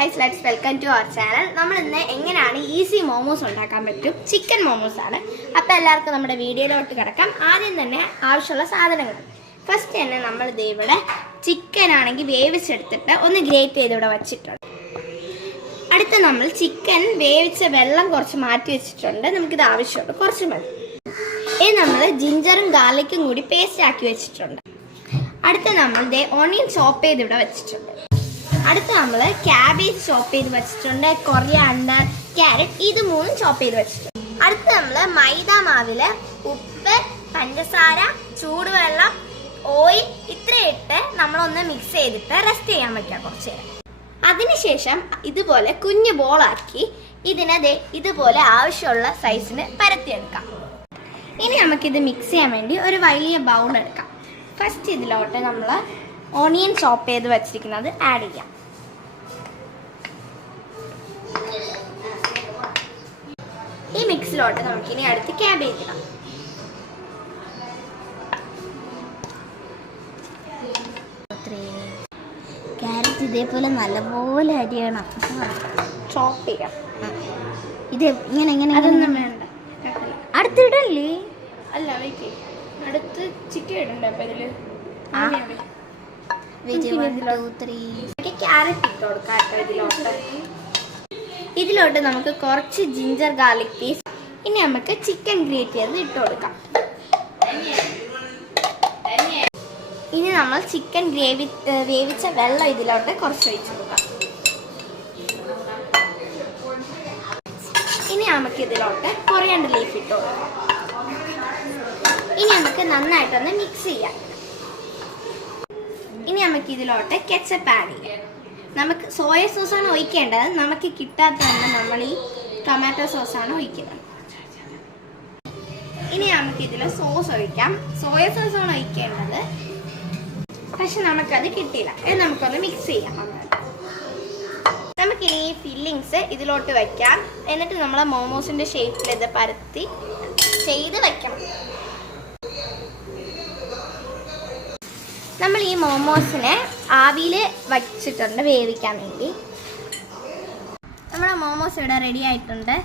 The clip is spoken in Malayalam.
Guys, let's welcome to our channel. നമ്മൾ ഇന്ന് എങ്ങനെയാണ് ഈസി മോമോസ് ഉണ്ടാക്കാൻ പറ്റും ചിക്കൻ മോമോസ് ആണ്. അപ്പോൾ എല്ലാവർക്കും നമ്മുടെ വീഡിയോയിലോട്ട് കിടക്കാം. ആദ്യം തന്നെ ആവശ്യമുള്ള സാധനങ്ങൾ. ഫസ്റ്റ് തന്നെ നമ്മൾ ഇവിടെ ചിക്കൻ ആണെങ്കിൽ വേവിച്ചെടുത്തിട്ട് ഒന്ന് ഗ്രേറ്റ് ചെയ്ത് ഇവിടെ വെച്ചിട്ടുണ്ട്. അടുത്ത നമ്മൾ ചിക്കൻ വേവിച്ച വെള്ളം കുറച്ച് മാറ്റി വെച്ചിട്ടുണ്ട്. നമുക്കിത് ആവശ്യമുണ്ട്, കുറച്ച് മതി. ഇത് നമ്മൾ ജിഞ്ചറും ഗാർലിക്കും കൂടി പേസ്റ്റ് ആക്കി വെച്ചിട്ടുണ്ട്. അടുത്ത നമ്മൾ ഓണിയൻ ചോപ്പ് ചെയ്ത് ഇവിടെ വെച്ചിട്ടുണ്ട്. അടുത്ത നമ്മൾ ക്യാബേജ് ചോപ്പ് ചെയ്ത് വെച്ചിട്ടുണ്ട്, കൊറിയാണ്ടർ, ക്യാരറ്റ്, ഇത് മൂന്നും ചോപ്പ് ചെയ്ത് വെച്ചിട്ടുണ്ട്. അടുത്ത നമ്മൾ മൈദ മാവില് ഉപ്പ്, പഞ്ചസാര, ചൂടുവെള്ളം, ഓയിൽ ഇത്രയിട്ട് നമ്മളൊന്ന് മിക്സ് ചെയ്തിട്ട് റെസ്റ്റ് ചെയ്യാൻ വയ്ക്കാം കുറച്ച് നേരം. അതിനുശേഷം ഇതുപോലെ കുഞ്ഞു ബോളാക്കി ഇതിനെ ഇതുപോലെ ആവശ്യമുള്ള സൈസിന് പരത്തിയെടുക്കാം. ഇനി നമുക്കിത് മിക്സ് ചെയ്യാൻ വേണ്ടി ഒരു വലിയ ബൗൾ എടുക്കാം. ഫസ്റ്റ് ഇതിലോട്ട് നമ്മൾ ഓണിയൻ ചോപ്പ് ചെയ്ത് വെച്ചിരിക്കുന്നത് ആഡ് ചെയ്യാം. ഈ മിക്സിലോട്ട് നമുക്കിനി അടുത്ത് ക്യാബേജ് ഇടാം. ക്യാരറ്റ് ഇതേപോലെ നല്ലപോലെ അരിയണം, ചോപ്പ് ചെയ്യാം. ഇത് ഇങ്ങനെ ഇങ്ങനെ അതൊന്നും വേണ്ട, അടുത്തിടല്ലേ? അല്ല വെയിറ്റ്, അടുത്ത് ചിക്കൻ ഇടണ്ടേ? അപ്പൊ ഇതില് ക്യാരറ്റ് ഇട്ട് കൊടുക്കാം. ഇതിലോട്ട് നമുക്ക് കുറച്ച് ജിഞ്ചർ ഗാർലിക് പീസ്, ഇനി നമുക്ക് ചിക്കൻ ഗ്രേറ്റ് ചെയ്ത് ഇട്ട് കൊടുക്കാം. ഇനി നമ്മൾ ചിക്കൻ വേവിച്ച വെള്ളം ഇതിലോട്ട് കുറച്ച് ഒഴിച്ചു കൊടുക്കാം. ഇനി നമുക്ക് ഇതിലോട്ട് കൊറിയാണ്ടർ ലീഫ് ഇട്ട് കൊടുക്കാം. ഇനി നമുക്ക് നന്നായിട്ടൊന്ന് മിക്സ് ചെയ്യാം. ഇനി നമുക്ക് ഇതിലോട്ട് കെച്ചപ്പ് ആഡ് ചെയ്യാം. നമുക്ക് സോയ സോസാണ് ഒഴിക്കേണ്ടത്, നമുക്ക് കിട്ടാത്തതുകൊണ്ട് നമ്മൾ ഈ ടൊമാറ്റോ സോസാണ് ഒഴിക്കുന്നത്. ഇനി നമുക്ക് ഇതിൽ സോസ് ഒഴിക്കാം. സോയ സോസാണ് ഒഴിക്കേണ്ടത്, പക്ഷെ നമുക്കത് കിട്ടിയില്ല. ഇത് നമുക്കൊന്ന് മിക്സ് ചെയ്യാം. നമുക്കിനി ഈ ഫില്ലിങ്സ് ഇതിലോട്ട് വയ്ക്കാം. എന്നിട്ട് നമ്മൾ മോമോസിൻ്റെ ഷേപ്പിൽ ഇത് പരത്തി ചെയ്ത് വയ്ക്കണം. നമ്മൾ ഈ മോമോസിനെ ആവിയിൽ വച്ചിട്ടുണ്ട് വേവിക്കാൻ വേണ്ടി. നമ്മുടെ മോമോസ് ഇവിടെ റെഡി ആയിട്ടുണ്ട്.